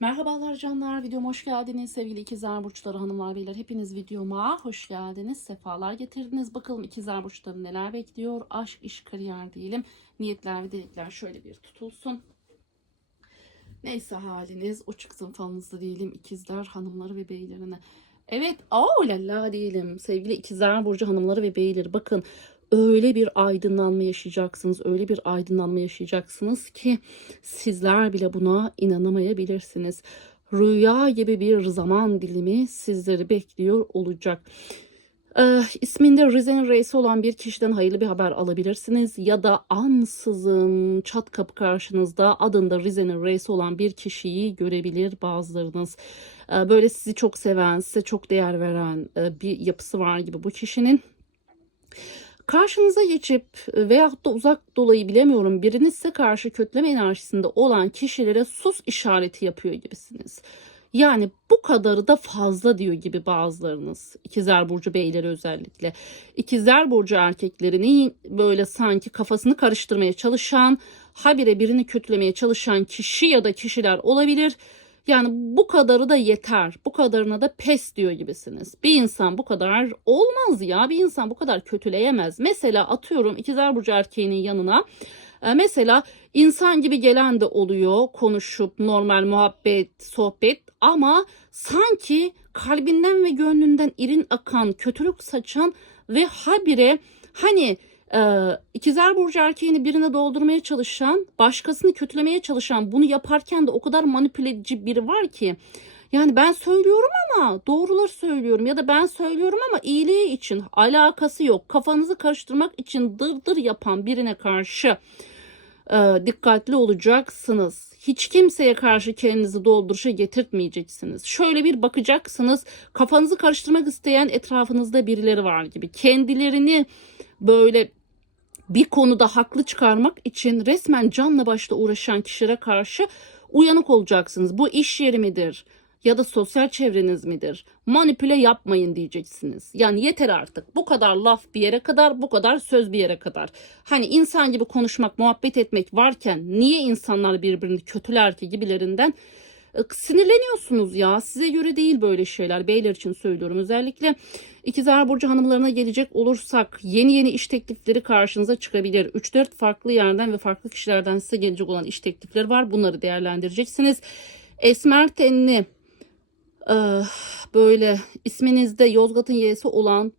Merhabalar canlar, videoma hoş geldiniz sevgili ikizler burçları hanımlar beyler. Hepiniz videoma hoş geldiniz, sefalar getirdiniz. Bakalım ikizler burçları neler bekliyor? Aşk, iş, kariyer diyelim. Niyetler ve dilekler şöyle bir tutulsun. Neyse haliniz o çıksın falınızda diyelim ikizler hanımları ve beylerine. Evet, oh la la diyelim sevgili ikizler burcu hanımları ve beyleri. Bakın öyle bir aydınlanma yaşayacaksınız. Öyle bir aydınlanma yaşayacaksınız ki sizler bile buna inanamayabilirsiniz. Rüya gibi bir zaman dilimi sizleri bekliyor olacak. Ee, isminde Rize'nin reisi olan bir kişiden hayırlı bir haber alabilirsiniz. Ya da ansızın çat kapı karşınızda adında Rize'nin reisi olan bir kişiyi görebilir bazılarınız. Ee, böyle sizi çok seven, size çok değer veren e, bir yapısı var gibi bu kişinin. Karşınıza geçip e, veyahut da uzak dolayı bilemiyorum biriniz size karşı kötüleme enerjisinde olan kişilere sus işareti yapıyor gibisiniz. Yani bu kadarı da fazla diyor gibi bazılarınız. İkizler Burcu beyleri özellikle. İkizler Burcu erkeklerini böyle sanki kafasını karıştırmaya çalışan, habire birini kötülemeye çalışan kişi ya da kişiler olabilir. Yani bu kadarı da yeter. Bu kadarına da pes diyor gibisiniz. Bir insan bu kadar olmaz ya. Bir insan bu kadar kötüleyemez. Mesela atıyorum ikizler burcu erkeğinin yanına e, mesela insan gibi gelen de oluyor konuşup normal muhabbet, sohbet ama sanki kalbinden ve gönlünden irin akan, kötülük saçan ve habire hani ee, ikizler burcu erkeğini birine doldurmaya çalışan, başkasını kötülemeye çalışan, bunu yaparken de o kadar manipüleci biri var ki. Yani ben söylüyorum ama doğruları söylüyorum ya da ben söylüyorum ama iyiliği için alakası yok. Kafanızı karıştırmak için dırdır yapan birine karşı e, dikkatli olacaksınız. Hiç kimseye karşı kendinizi dolduruşa getirtmeyeceksiniz. Şöyle bir bakacaksınız. Kafanızı karıştırmak isteyen etrafınızda birileri var gibi. Kendilerini böyle bir konuda haklı çıkarmak için resmen canla başla uğraşan kişilere karşı uyanık olacaksınız. Bu iş yeri midir? Ya da sosyal çevreniz midir? Manipüle yapmayın diyeceksiniz. Yani yeter artık. Bu kadar laf bir yere kadar, bu kadar söz bir yere kadar. Hani insan gibi konuşmak, muhabbet etmek varken niye insanlar birbirini kötüler ki gibilerinden sinirleniyorsunuz ya. Size göre değil böyle şeyler. Beyler için söylüyorum özellikle. İkizler Burcu hanımlarına gelecek olursak yeni yeni iş teklifleri karşınıza çıkabilir. 3-4 farklı yerden ve farklı kişilerden size gelecek olan iş teklifleri var. Bunları değerlendireceksiniz. Esmer tenli böyle isminizde Yozgat'ın y'si olan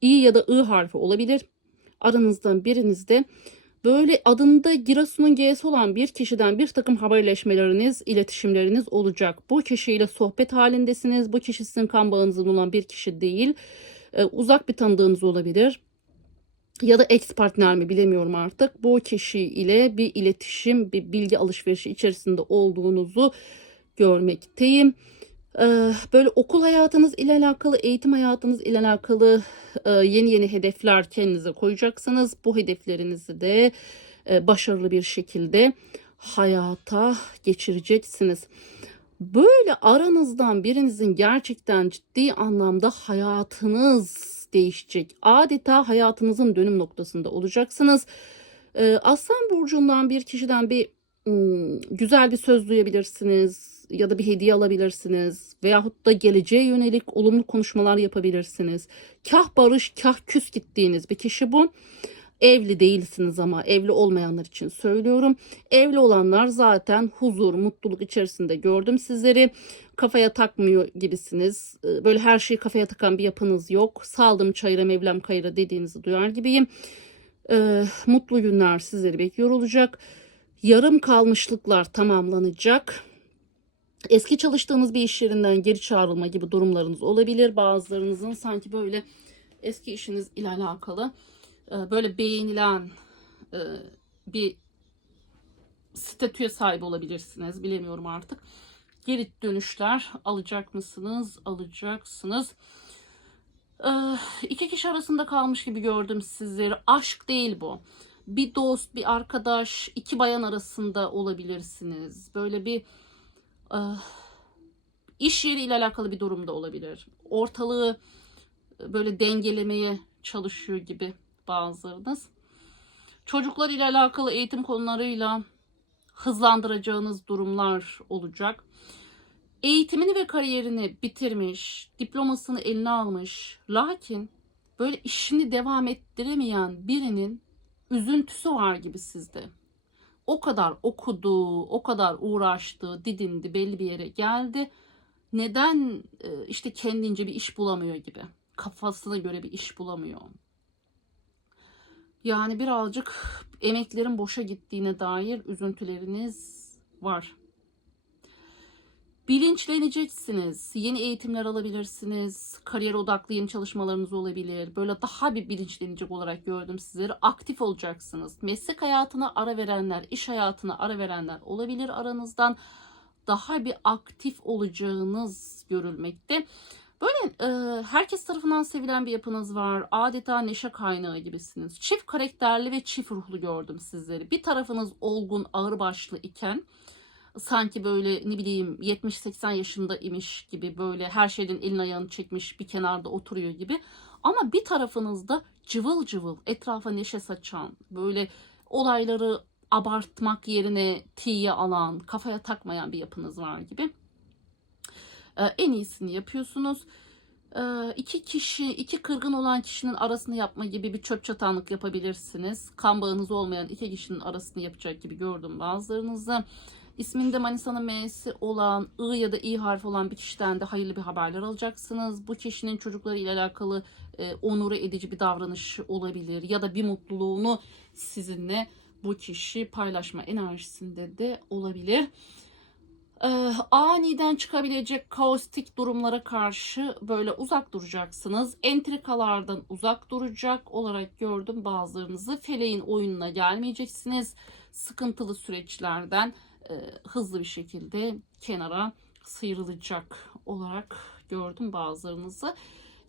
i ya da ı harfi olabilir. Aranızdan birinizde Böyle adında Giresun'un G'si olan bir kişiden bir takım haberleşmeleriniz, iletişimleriniz olacak. Bu kişiyle sohbet halindesiniz. Bu kişi sizin kan bağınızın olan bir kişi değil. Ee, uzak bir tanıdığınız olabilir. Ya da ex partner mi bilemiyorum artık. Bu kişi ile bir iletişim, bir bilgi alışverişi içerisinde olduğunuzu görmekteyim. Ee, böyle okul hayatınız ile alakalı, eğitim hayatınız ile alakalı e, yeni yeni hedefler kendinize koyacaksınız. Bu hedeflerinizi de e, başarılı bir şekilde hayata geçireceksiniz. Böyle aranızdan birinizin gerçekten ciddi anlamda hayatınız değişecek. Adeta hayatınızın dönüm noktasında olacaksınız. Ee, Aslan burcundan bir kişiden bir hmm, güzel bir söz duyabilirsiniz ya da bir hediye alabilirsiniz veyahut da geleceğe yönelik olumlu konuşmalar yapabilirsiniz. Kah barış kah küs gittiğiniz bir kişi bu. Evli değilsiniz ama evli olmayanlar için söylüyorum. Evli olanlar zaten huzur, mutluluk içerisinde gördüm sizleri. Kafaya takmıyor gibisiniz. Ee, böyle her şeyi kafaya takan bir yapınız yok. Saldım çayıra mevlam kayıra dediğinizi duyar gibiyim. Ee, mutlu günler sizleri bekliyor olacak. Yarım kalmışlıklar tamamlanacak eski çalıştığınız bir iş yerinden geri çağrılma gibi durumlarınız olabilir. Bazılarınızın sanki böyle eski işiniz ile alakalı e, böyle beğenilen e, bir statüye sahip olabilirsiniz. Bilemiyorum artık. Geri dönüşler alacak mısınız? Alacaksınız. E, iki kişi arasında kalmış gibi gördüm sizleri. Aşk değil bu. Bir dost, bir arkadaş, iki bayan arasında olabilirsiniz. Böyle bir iş yeri ile alakalı bir durumda olabilir. Ortalığı e, böyle dengelemeye çalışıyor gibi bazılarınız. Çocuklar ile alakalı eğitim konularıyla hızlandıracağınız durumlar olacak. Eğitimini ve kariyerini bitirmiş, diplomasını eline almış, lakin böyle işini devam ettiremeyen birinin üzüntüsü var gibi sizde. O kadar okudu, o kadar uğraştı, didindi, belli bir yere geldi. Neden e, işte kendince bir iş bulamıyor gibi. Kafasına göre bir iş bulamıyor. Yani birazcık emeklerin boşa gittiğine dair üzüntüleriniz var. Bilinçleneceksiniz. Yeni eğitimler alabilirsiniz. Kariyer odaklı yeni çalışmalarınız olabilir. Böyle daha bir bilinçlenecek olarak gördüm sizleri. Aktif olacaksınız. Meslek hayatına ara verenler, iş hayatına ara verenler olabilir aranızdan. Daha bir aktif olacağınız görülmekte. Böyle e, herkes tarafından sevilen bir yapınız var. Adeta neşe kaynağı gibisiniz. Çift karakterli ve çift ruhlu gördüm sizleri. Bir tarafınız olgun, ağırbaşlı iken sanki böyle ne bileyim 70-80 yaşında imiş gibi böyle her şeyden elini ayağını çekmiş bir kenarda oturuyor gibi. Ama bir tarafınızda cıvıl cıvıl etrafa neşe saçan böyle olayları abartmak yerine tiye alan kafaya takmayan bir yapınız var gibi. Ee, en iyisini yapıyorsunuz. Ee, iki kişi, iki kırgın olan kişinin arasını yapma gibi bir çöp çatanlık yapabilirsiniz. Kan bağınız olmayan iki kişinin arasını yapacak gibi gördüm bazılarınızı. İsminde Manisa'nın M'si olan, I ya da İ harfi olan bir kişiden de hayırlı bir haberler alacaksınız. Bu kişinin çocukları ile alakalı e, onuru edici bir davranışı olabilir ya da bir mutluluğunu sizinle bu kişi paylaşma enerjisinde de olabilir. Ee, aniden çıkabilecek kaostik durumlara karşı böyle uzak duracaksınız. Entrikalardan uzak duracak olarak gördüm bazılarınızı. Feleğin oyununa gelmeyeceksiniz. Sıkıntılı süreçlerden e, hızlı bir şekilde kenara sıyrılacak olarak gördüm bazılarınızı.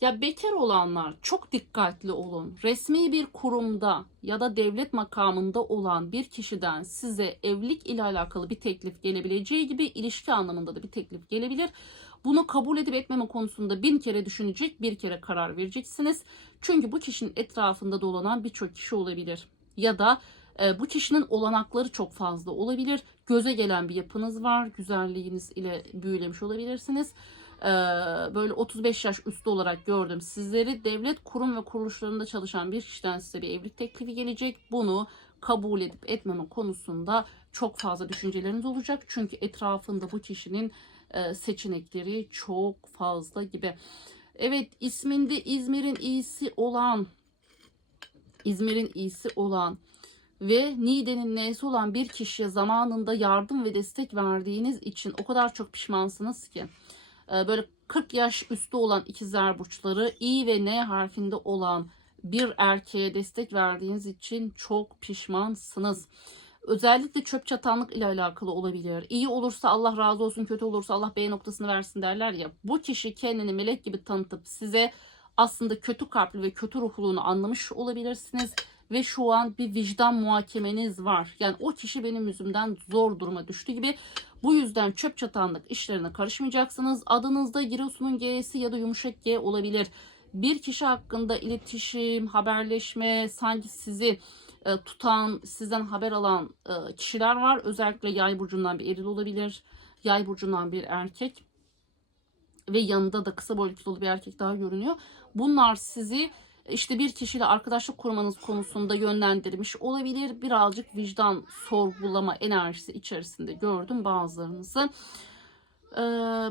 Ya bekar olanlar çok dikkatli olun. Resmi bir kurumda ya da devlet makamında olan bir kişiden size evlilik ile alakalı bir teklif gelebileceği gibi ilişki anlamında da bir teklif gelebilir. Bunu kabul edip etmeme konusunda bin kere düşünecek, bir kere karar vereceksiniz. Çünkü bu kişinin etrafında dolanan birçok kişi olabilir. Ya da e, bu kişinin olanakları çok fazla olabilir. Göze gelen bir yapınız var. Güzelliğiniz ile büyülemiş olabilirsiniz. Ee, böyle 35 yaş üstü olarak gördüm sizleri. Devlet kurum ve kuruluşlarında çalışan bir kişiden size bir evlilik teklifi gelecek. Bunu kabul edip etmeme konusunda çok fazla düşünceleriniz olacak. Çünkü etrafında bu kişinin e, seçenekleri çok fazla gibi. Evet isminde İzmir'in iyisi olan İzmir'in iyisi olan ve Nide'nin neyse olan bir kişiye zamanında yardım ve destek verdiğiniz için o kadar çok pişmansınız ki. Ee, böyle 40 yaş üstü olan ikizler burçları İ ve N harfinde olan bir erkeğe destek verdiğiniz için çok pişmansınız. Özellikle çöp çatanlık ile alakalı olabilir. İyi olursa Allah razı olsun, kötü olursa Allah B noktasını versin derler ya. Bu kişi kendini melek gibi tanıtıp size aslında kötü kalpli ve kötü ruhluğunu anlamış olabilirsiniz ve şu an bir vicdan muhakemeniz var. Yani o kişi benim yüzümden zor duruma düştü gibi. Bu yüzden çöp çatanlık işlerine karışmayacaksınız. Adınızda Giresun'un G'si ya da yumuşak G olabilir. Bir kişi hakkında iletişim, haberleşme, sanki sizi e, tutan, sizden haber alan e, kişiler var. Özellikle yay burcundan bir eril olabilir. Yay burcundan bir erkek. Ve yanında da kısa boylu kilolu bir erkek daha görünüyor. Bunlar sizi işte bir kişiyle arkadaşlık kurmanız konusunda yönlendirmiş olabilir. Birazcık vicdan sorgulama enerjisi içerisinde gördüm bazılarınızı. Ee,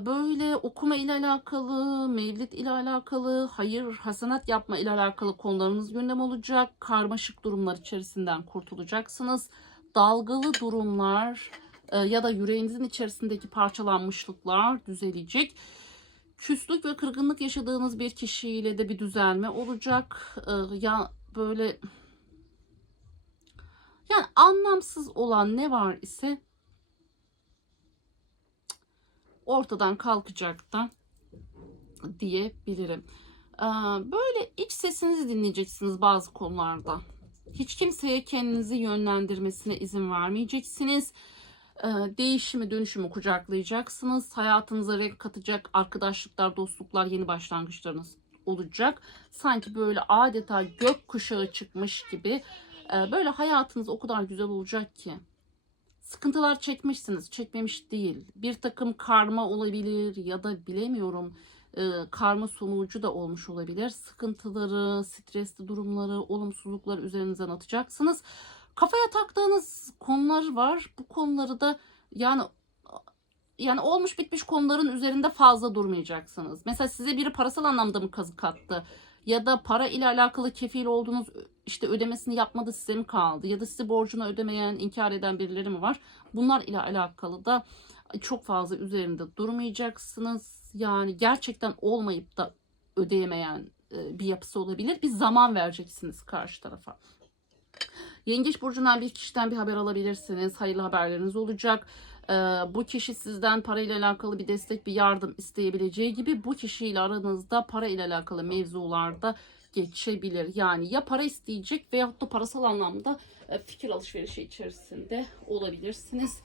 böyle okuma ile alakalı, mevlid ile alakalı, hayır, hasenat yapma ile alakalı konularınız gündem olacak. Karmaşık durumlar içerisinden kurtulacaksınız. Dalgalı durumlar e, ya da yüreğinizin içerisindeki parçalanmışlıklar düzelecek küslük ve kırgınlık yaşadığınız bir kişiyle de bir düzelme olacak. Ee, ya böyle yani anlamsız olan ne var ise ortadan kalkacak da diyebilirim. Ee, böyle iç sesinizi dinleyeceksiniz bazı konularda. Hiç kimseye kendinizi yönlendirmesine izin vermeyeceksiniz değişimi, dönüşümü kucaklayacaksınız. Hayatınıza renk katacak arkadaşlıklar, dostluklar, yeni başlangıçlarınız olacak. Sanki böyle adeta gök kuşağı çıkmış gibi e, böyle hayatınız o kadar güzel olacak ki sıkıntılar çekmişsiniz. Çekmemiş değil. Bir takım karma olabilir ya da bilemiyorum e, karma sonucu da olmuş olabilir. Sıkıntıları, stresli durumları, olumsuzlukları üzerinizden atacaksınız. Kafaya taktığınız konular var. Bu konuları da yani yani olmuş bitmiş konuların üzerinde fazla durmayacaksınız. Mesela size biri parasal anlamda mı kazık attı? Ya da para ile alakalı kefil olduğunuz işte ödemesini yapmadı size mi kaldı? Ya da size borcunu ödemeyen, inkar eden birileri mi var? Bunlar ile alakalı da çok fazla üzerinde durmayacaksınız. Yani gerçekten olmayıp da ödeyemeyen e, bir yapısı olabilir. Bir zaman vereceksiniz karşı tarafa. Yengeç burcundan bir kişiden bir haber alabilirsiniz. Hayırlı haberleriniz olacak. Ee, bu kişi sizden parayla alakalı bir destek, bir yardım isteyebileceği gibi bu kişiyle aranızda para ile alakalı mevzularda geçebilir. Yani ya para isteyecek veyahut da parasal anlamda e, fikir alışverişi içerisinde olabilirsiniz.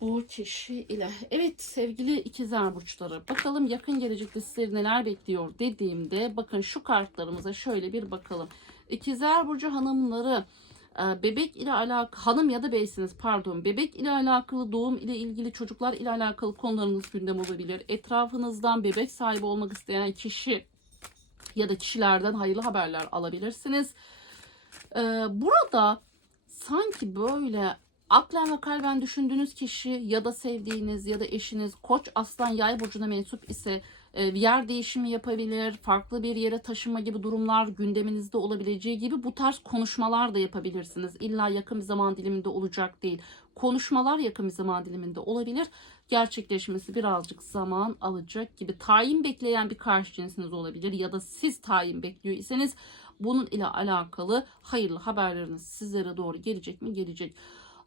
Bu kişi ile. Evet sevgili ikizler burçları. Bakalım yakın gelecekte sizleri neler bekliyor dediğimde bakın şu kartlarımıza şöyle bir bakalım. İkizler burcu hanımları e, bebek ile alakalı hanım ya da beysiniz pardon bebek ile alakalı doğum ile ilgili çocuklar ile alakalı konularınız gündem olabilir. Etrafınızdan bebek sahibi olmak isteyen kişi ya da kişilerden hayırlı haberler alabilirsiniz. E, burada sanki böyle aklen ve kalben düşündüğünüz kişi ya da sevdiğiniz ya da eşiniz koç aslan yay burcuna mensup ise yer değişimi yapabilir, farklı bir yere taşınma gibi durumlar gündeminizde olabileceği gibi bu tarz konuşmalar da yapabilirsiniz. İlla yakın bir zaman diliminde olacak değil. Konuşmalar yakın bir zaman diliminde olabilir. Gerçekleşmesi birazcık zaman alacak gibi. Tayin bekleyen bir karşı cinsiniz olabilir ya da siz tayin bekliyor iseniz bunun ile alakalı hayırlı haberleriniz sizlere doğru gelecek mi? Gelecek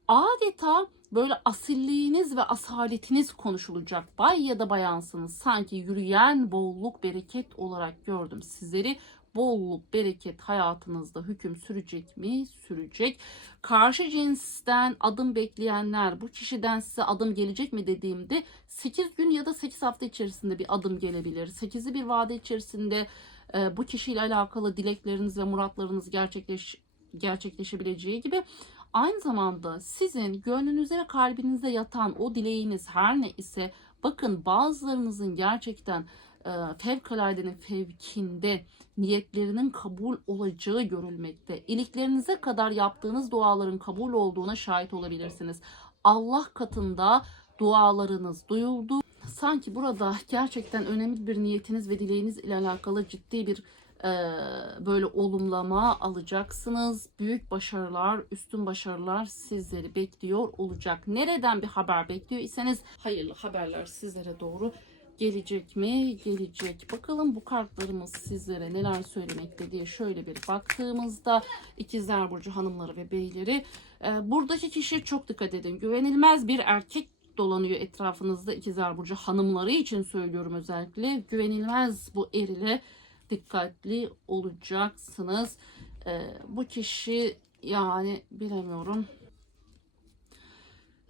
adeta böyle asilliğiniz ve asaletiniz konuşulacak. Bay ya da bayansınız. Sanki yürüyen bolluk bereket olarak gördüm sizleri. Bolluk bereket hayatınızda hüküm sürecek mi? Sürecek. Karşı cinsten adım bekleyenler bu kişiden size adım gelecek mi dediğimde 8 gün ya da 8 hafta içerisinde bir adım gelebilir. 8'i bir vade içerisinde e, bu kişiyle alakalı dilekleriniz ve muratlarınız gerçekleş gerçekleşebileceği gibi Aynı zamanda sizin gönlünüzde ve kalbinizde yatan o dileğiniz her ne ise bakın bazılarınızın gerçekten e, fevkaladenin fevkinde niyetlerinin kabul olacağı görülmekte. İliklerinize kadar yaptığınız duaların kabul olduğuna şahit olabilirsiniz. Allah katında dualarınız duyuldu. Sanki burada gerçekten önemli bir niyetiniz ve dileğiniz ile alakalı ciddi bir böyle olumlama alacaksınız. Büyük başarılar, üstün başarılar sizleri bekliyor olacak. Nereden bir haber bekliyor iseniz hayırlı haberler sizlere doğru gelecek mi? Gelecek. Bakalım bu kartlarımız sizlere neler söylemekte diye şöyle bir baktığımızda ikizler burcu hanımları ve beyleri e, buradaki kişiye çok dikkat edin. Güvenilmez bir erkek dolanıyor etrafınızda ikizler burcu hanımları için söylüyorum özellikle. Güvenilmez bu erile dikkatli olacaksınız. Ee, bu kişi yani bilemiyorum.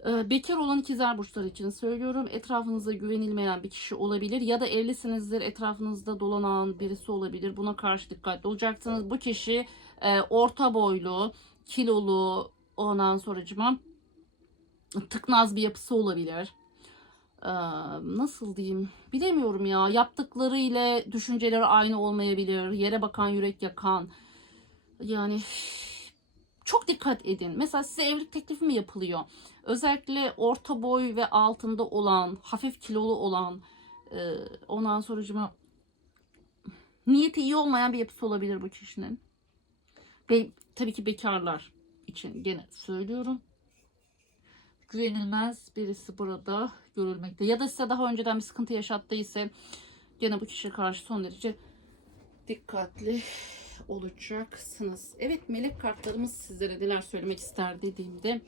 Ee, bekar olan ikizler burçları için söylüyorum. Etrafınızda güvenilmeyen bir kişi olabilir ya da evlisinizdir. Etrafınızda dolanan birisi olabilir. Buna karşı dikkatli olacaksınız. Bu kişi e, orta boylu, kilolu, ondan sonracıma tıknaz bir yapısı olabilir nasıl diyeyim? Bilemiyorum ya. Yaptıkları ile düşünceleri aynı olmayabilir. Yere bakan yürek yakan. Yani çok dikkat edin. Mesela size evlilik teklifi mi yapılıyor? Özellikle orta boy ve altında olan hafif kilolu olan ondan sonucuma niyeti iyi olmayan bir yapısı olabilir bu kişinin. Be tabii ki bekarlar için gene söylüyorum güvenilmez birisi burada görülmekte. Ya da size daha önceden bir sıkıntı yaşattıysa gene bu kişiye karşı son derece dikkatli olacaksınız. Evet melek kartlarımız sizlere neler söylemek ister dediğimde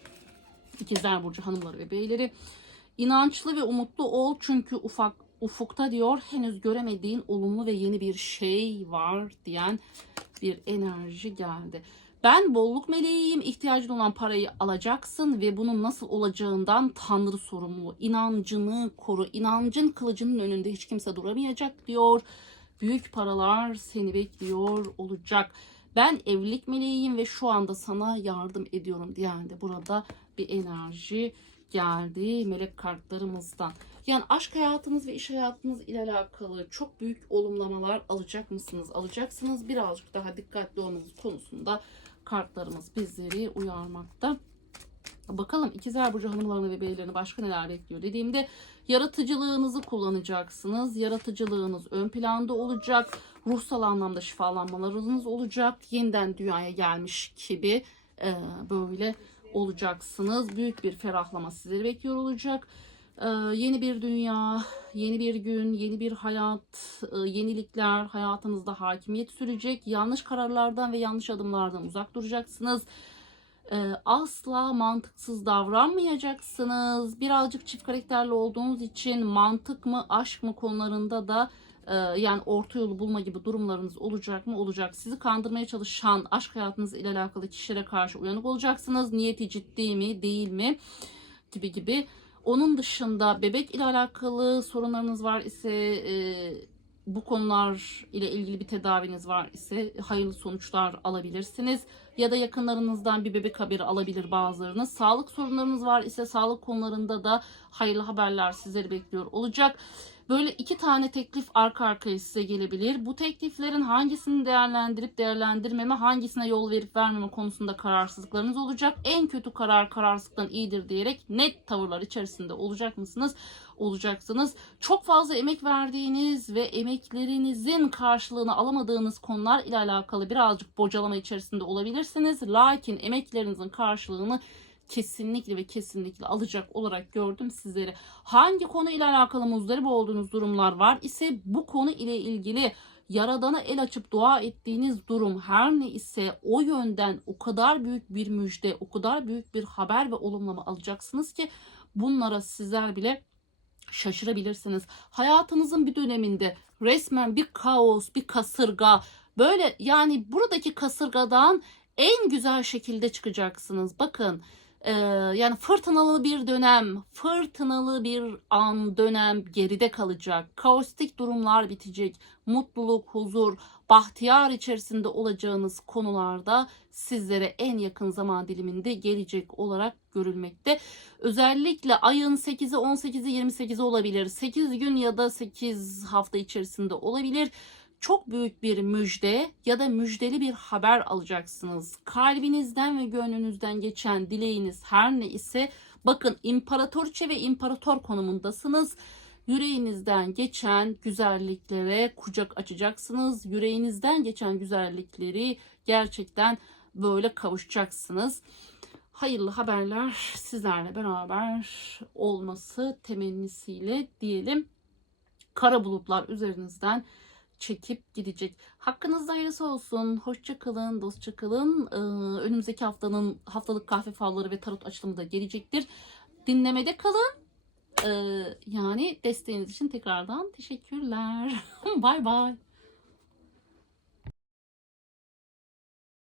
ikizler burcu hanımları ve beyleri inançlı ve umutlu ol çünkü ufak ufukta diyor henüz göremediğin olumlu ve yeni bir şey var diyen bir enerji geldi. Ben bolluk meleğiyim. İhtiyacın olan parayı alacaksın ve bunun nasıl olacağından Tanrı sorumlu. İnancını koru. İnancın kılıcının önünde hiç kimse duramayacak diyor. Büyük paralar seni bekliyor olacak. Ben evlilik meleğiyim ve şu anda sana yardım ediyorum diyen de burada bir enerji geldi melek kartlarımızdan. Yani aşk hayatınız ve iş hayatınız ile alakalı çok büyük olumlamalar alacak mısınız? Alacaksınız. Birazcık daha dikkatli olmanız konusunda kartlarımız bizleri uyarmakta. Bakalım ikizler burcu hanımlarını ve beylerini başka neler bekliyor dediğimde yaratıcılığınızı kullanacaksınız. Yaratıcılığınız ön planda olacak. Ruhsal anlamda şifalanmalarınız olacak. Yeniden dünyaya gelmiş gibi e, böyle olacaksınız. Büyük bir ferahlama sizleri bekliyor olacak. E, yeni bir dünya, yeni bir gün, yeni bir hayat, e, yenilikler hayatınızda hakimiyet sürecek. Yanlış kararlardan ve yanlış adımlardan uzak duracaksınız. E, asla mantıksız davranmayacaksınız. Birazcık çift karakterli olduğunuz için mantık mı, aşk mı konularında da e, yani orta yolu bulma gibi durumlarınız olacak mı? Olacak. Sizi kandırmaya çalışan aşk hayatınız ile alakalı kişilere karşı uyanık olacaksınız. Niyeti ciddi mi, değil mi? Gibi gibi. Onun dışında bebek ile alakalı sorunlarınız var ise e, bu konular ile ilgili bir tedaviniz var ise hayırlı sonuçlar alabilirsiniz. Ya da yakınlarınızdan bir bebek haberi alabilir bazılarınız. Sağlık sorunlarınız var ise sağlık konularında da hayırlı haberler sizleri bekliyor olacak. Böyle iki tane teklif arka arkaya size gelebilir. Bu tekliflerin hangisini değerlendirip değerlendirmeme, hangisine yol verip vermeme konusunda kararsızlıklarınız olacak. En kötü karar kararsızlıktan iyidir diyerek net tavırlar içerisinde olacak mısınız? Olacaksınız. Çok fazla emek verdiğiniz ve emeklerinizin karşılığını alamadığınız konular ile alakalı birazcık bocalama içerisinde olabilirsiniz. Lakin emeklerinizin karşılığını kesinlikle ve kesinlikle alacak olarak gördüm sizleri. Hangi konu ile alakalı muzdarip olduğunuz durumlar var ise bu konu ile ilgili Yaradan'a el açıp dua ettiğiniz durum her ne ise o yönden o kadar büyük bir müjde, o kadar büyük bir haber ve olumlama alacaksınız ki bunlara sizler bile şaşırabilirsiniz. Hayatınızın bir döneminde resmen bir kaos, bir kasırga böyle yani buradaki kasırgadan en güzel şekilde çıkacaksınız. Bakın ee, yani fırtınalı bir dönem, fırtınalı bir an dönem geride kalacak. Kaostik durumlar bitecek. Mutluluk, huzur, bahtiyar içerisinde olacağınız konularda sizlere en yakın zaman diliminde gelecek olarak görülmekte. Özellikle ayın 8'i, 18'i, 28'i olabilir. 8 gün ya da 8 hafta içerisinde olabilir çok büyük bir müjde ya da müjdeli bir haber alacaksınız. Kalbinizden ve gönlünüzden geçen dileğiniz her ne ise bakın imparatoriçe ve imparator konumundasınız. Yüreğinizden geçen güzelliklere kucak açacaksınız. Yüreğinizden geçen güzellikleri gerçekten böyle kavuşacaksınız. Hayırlı haberler sizlerle beraber olması temennisiyle diyelim. Kara bulutlar üzerinizden çekip gidecek. Hakkınızda hayırlısı olsun. Hoşça kalın, dostça kalın. Ee, önümüzdeki haftanın haftalık kahve falları ve tarot açılımı da gelecektir. Dinlemede kalın. Ee, yani desteğiniz için tekrardan teşekkürler. bay bay.